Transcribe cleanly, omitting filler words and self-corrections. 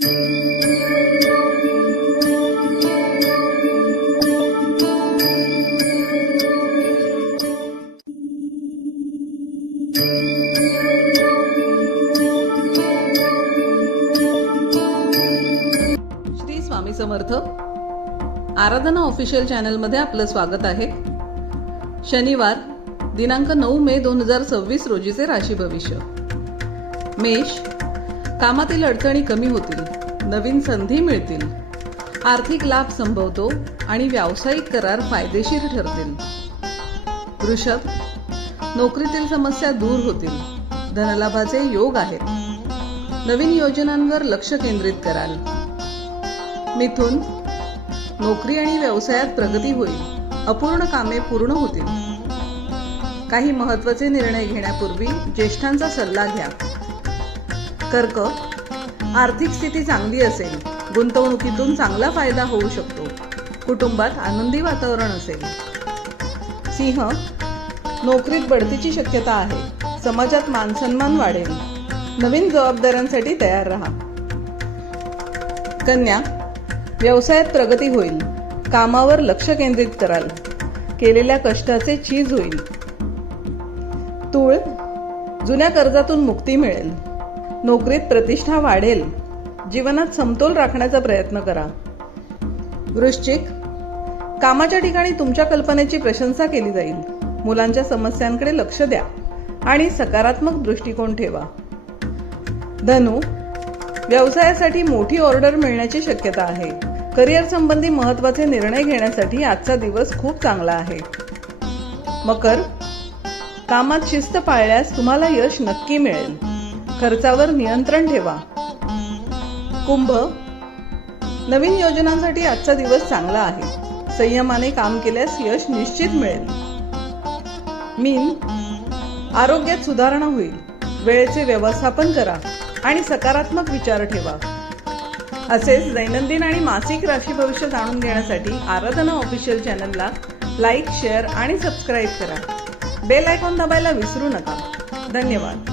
श्री स्वामी समर्थ. आराधना official चॅनलमध्ये आपलं स्वागत आहे. शनिवार दिनांक 9 मे 2026 रोजीचे राशी भविष्य. मेष, कामातील अडचणी कमी होतील, नवीन संधी मिळतील, आर्थिक लाभ संभवतो आणि व्यावसायिक करार फायदेशीर ठरतील. वृषभ, नोकरीतील समस्या दूर होतील, धनलाभाचे योग आहेत, नवीन योजनांवर लक्ष केंद्रित कराल. मिथुन, नोकरी आणि व्यवसायात प्रगती होईल, अपूर्ण कामे पूर्ण होतील. काही महत्त्वाचे निर्णय घेण्यापूर्वी ज्येष्ठांचा सल्ला घ्या. कर्क, आर्थिक स्थिती चांगली असेल, गुंतवणुकीतून चांगला फायदा होऊ शकतो, कुटुंबात आनंदी वातावरण असेल. सिंह, नोकरीत बढतीची शक्यता आहे, समाजात मानसन्मान वाढेल, नवीन जबाबदाऱ्यांसाठी तयार राहा. कन्या, व्यवसायात प्रगती होईल, कामावर लक्ष केंद्रित कराल, केलेल्या कष्टाचे चीज होईल. तूळ, जुन्या कर्जातून मुक्ती मिळेल, नोकरीत प्रतिष्ठा वाढेल, जीवनात समतोल राखण्याचा प्रयत्न करा. वृश्चिक, कामाच्या ठिकाणी तुमच्या कल्पनेची प्रशंसा केली जाईल, मुलांच्या समस्यांकडे लक्ष द्या आणि सकारात्मक दृष्टिकोन ठेवा. धनु, व्यवसायासाठी मोठी ऑर्डर मिळण्याची शक्यता आहे, करिअर संबंधी महत्त्वाचे निर्णय घेण्यासाठी आजचा दिवस खूप चांगला आहे. मकर, कामात शिस्त पाळल्यास तुम्हाला यश नक्की मिळेल, खर्चावर नियंत्रण ठेवा. कुंभ, नवीन योजनांसाठी आजचा दिवस चांगला आहे, संयमाने काम केल्यास यश निश्चित मिळेल. मीन, आरोग्यात सुधारणा होईल, वेळेचे व्यवस्थापन करा आणि सकारात्मक विचार ठेवा. असेच दैनंदिन आणि मासिक राशी भविष्य जाणून घेण्यासाठी आराधना ऑफिशियल चॅनलला लाईक, शेअर आणि सबस्क्राईब करा. बेल आयकॉन दाबायला विसरू नका. धन्यवाद.